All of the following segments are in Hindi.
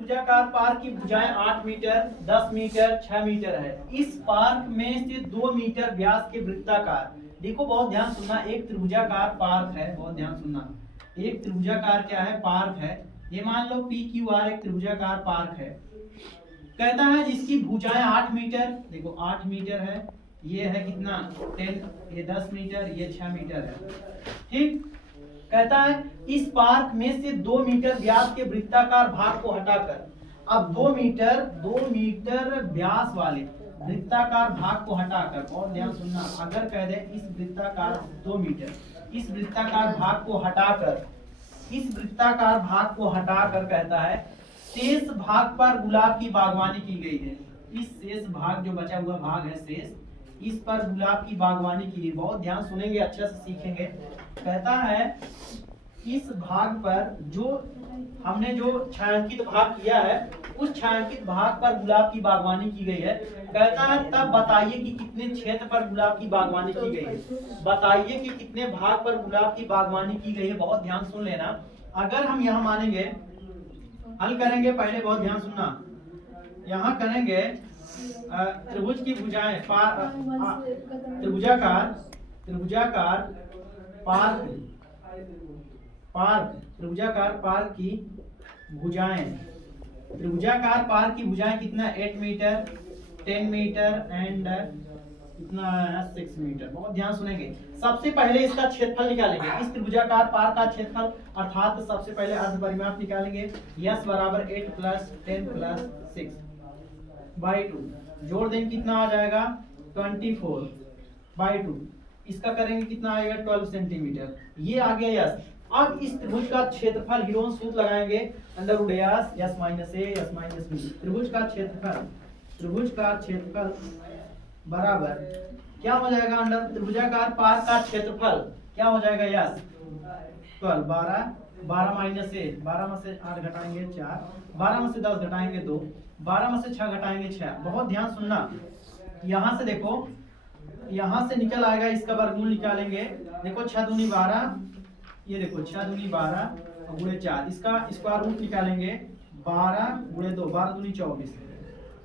त्रिभुजाकार पार्क की भुजाएं 8 मीटर, 10 मीटर, 6 मीटर है। इस पार्क में से 2 मीटर व्यास के वृत्ताकार, देखो बहुत ध्यान सुनना, एक त्रिभुजाकार पार्क है, बहुत ध्यान सुनना, एक त्रिभुजाकार क्या है, पार्क है। ये मान लो पी क्यू आर एक त्रिभुजाकार पार्क है। कहता है जिसकी भुजाएं 8 मीटर, देखो 8 मीटर है, ये है कितना 10, ये 10 मीटर, ये 6 मीटर है, ठीक। कहता है इस पार्क में से 2 मीटर व्यास के वृत्ताकार भाग को हटाकर, अब 2 मीटर व्यास वाले वृत्ताकार भाग को हटाकर, बहुत ध्यान सुनना, अगर कह दे इस वृत्ताकार 2 मीटर, इस वृत्ताकार भाग को हटाकर, इस वृत्ताकार भाग को हटाकर कहता है शेष भाग पर गुलाब की बागवानी की गई है। इस शेष भाग जो बचा हुआ भाग है शेष, इस पर गुलाब की बागवानी की गई। बहुत ध्यान सुनेंगे, अच्छे से सीखेंगे। कहता है इस भाग पर जो हमने जो छायांकित भाग किया है, उस छायांकित भाग पर गुलाब की बागवानी की गई है। कहता है तब बताइए कि कितने क्षेत्र पर गुलाब की बागवानी की गई है। बताइए कि कितने भाग पर गुलाब की बागवानी की गई है। बहुत ध्यान सुन लेना। अगर हम यहाँ मानेंगे, हल करेंगे, पहले बहुत ध्यान सुनना, यहाँ करेंगे त्रिभुज की भुजाएं त्रिभुजाकार पार्क की भुजाएं, त्रिभुजाकार पार्क की भुजाएं कितना 8 मीटर, 10 मीटर एंड कितना 6 मीटर। बहुत ध्यान सुनेंगे। सबसे पहले इसका क्षेत्रफल निकालेंगे, इस त्रिभुजाकार पार्क का क्षेत्रफल, अर्थात सबसे पहले अर्धपरिमाप निकालेंगे। यस बराबर 8 प्लस 10 प्लस 6 बाई 2, जोड़ देंगे कितना आ जाएगा 24 बाई 2, इसका करेंगे कितना आएगा 12 सेंटीमीटर। ये आ गया यस। अब इस त्रिभुज का क्षेत्रफल हीरोन सूत्र लगाएंगे, under root S, S minus A, S minus B. त्रिभुज का क्षेत्रफल बराबर क्या हो जाएगा, अंडर त्रिभुजाकार पार्क का क्षेत्रफल क्या हो जाएगा यस 12, 12 माइनस ए, 12 में से 8 घटाएंगे 4, 12 में से 10 घटाएंगे 2, 12 में से 6 घटाएंगे 6। बहुत ध्यान सुनना, यहाँ से देखो, यहाँ से निकल आएगा, इसका वर्गमूल निकालेंगे। देखो 6 दूनी 12, ये देखो 6 दूनी 12 गुणे 4, इसका स्क्वायर रूट निकालेंगे 12 गुणे 2, 12 दूनी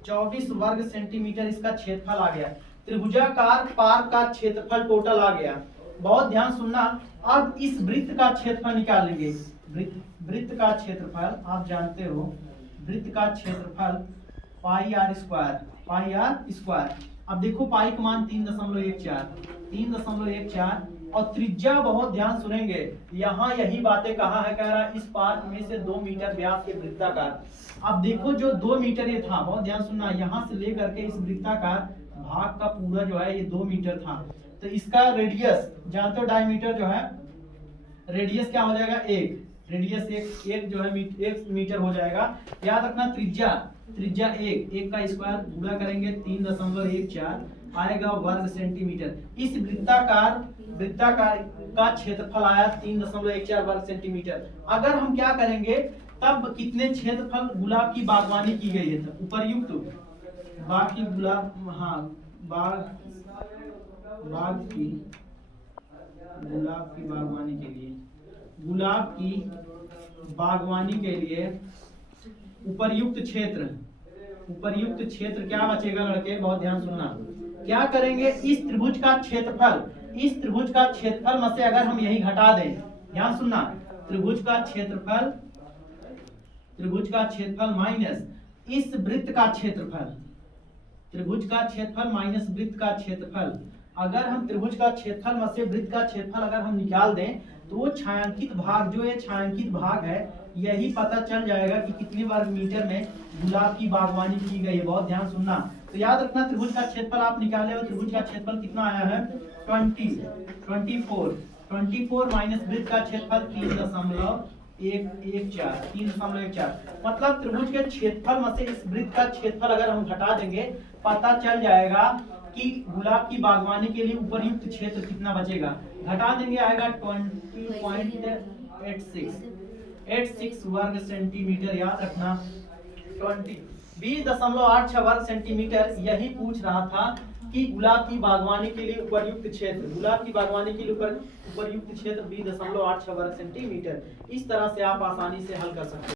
24 वर्ग सेंटीमीटर इसका क्षेत्रफल आ गया। त्रिभुजाकार पार्क का क्षेत्रफल टोटल आ गया। बहुत ध्यान सुनना। अब इस वृत्त का क्षेत्रफल निकालेंगे। वृत्त का क्षेत्रफल आप जानते हो, वृत्त का क्षेत्रफल पाई आर स्क्वायर। अब देखो पाई का मान 3.14 और त्रिज्या, बहुत ध्यान सुनेंगे, यहाँ यही बातें कहा है, कह रहा है इस पार्क में से 2 मीटर व्यास के वृत्ताकार। अब देखो जो 2 मीटर ये था, बहुत ध्यान सुनना, यहाँ से लेकर के इस वृत्ताकार भाग का पूरा जो है ये 2 मीटर था। तो इसका रेडियस जानते हो, डायमीटर जो है, रेडियस क्या हो जाएगा 1, रेडियस एक जो है 1 मीटर हो जाएगा। याद रखना त्रिज्या 1 का स्क्वायर गुणा करेंगे 3.14 आएगा वर्ग सेंटीमीटर। इस वृत्ताकार का क्षेत्रफल आया 3.14 वर्ग सेंटीमीटर। अगर हम क्या करेंगे, तब कितने क्षेत्रफल गुलाब की बागवानी की गई है, उपर्युक्त बाग की गुलाब, हाँ बाग की गुलाब की बागवानी के लिए, गुलाब की बागवानी के लिए उपर्युक्त क्षेत्र क्या बचेगा लड़के, बहुत ध्यान सुनना। क्या करेंगे, इस त्रिभुज का क्षेत्रफल में से अगर हम यही घटा दें, ध्यान सुनना, त्रिभुज का क्षेत्रफल माइनस इस वृत्त का क्षेत्रफल, त्रिभुज का क्षेत्रफल माइनस वृत्त का क्षेत्रफल। अगर हम त्रिभुज का क्षेत्रफल में से वृत्त का क्षेत्रफल अगर हम निकाल दें, तो वो छायांकित भाग, जो ये छायांकित भाग है, यही पता चल जाएगा कि कितने वर्ग मीटर में गुलाब की बागवानी की गई है। बहुत ध्यान सुनना। तो याद रखना, त्रिभुज का क्षेत्रफल आप निकाले हो, त्रिभुज का क्षेत्रफल कितना आया है 24 माइनस वृत्त का क्षेत्रफल 3.14, मतलब त्रिभुज के क्षेत्रफल में से इस वृत्त का क्षेत्रफल अगर हम घटा देंगे, पता चल जाएगा कि गुलाब की बागवानी के लिए उपयुक्त क्षेत्र कितना बचेगा। घटा देंगे आएगा 20.86 वर्ग सेंटीमीटर। याद रखना 20.86 वर्ग सेंटीमीटर। यही पूछ रहा था कि गुलाब की बागवानी के लिए उपयुक्त क्षेत्र, गुलाब की बागवानी के लिए उपयुक्त क्षेत्र 20.86 वर्ग सेंटीमीटर। इस तरह से आप आसानी से हल कर सकते हैं।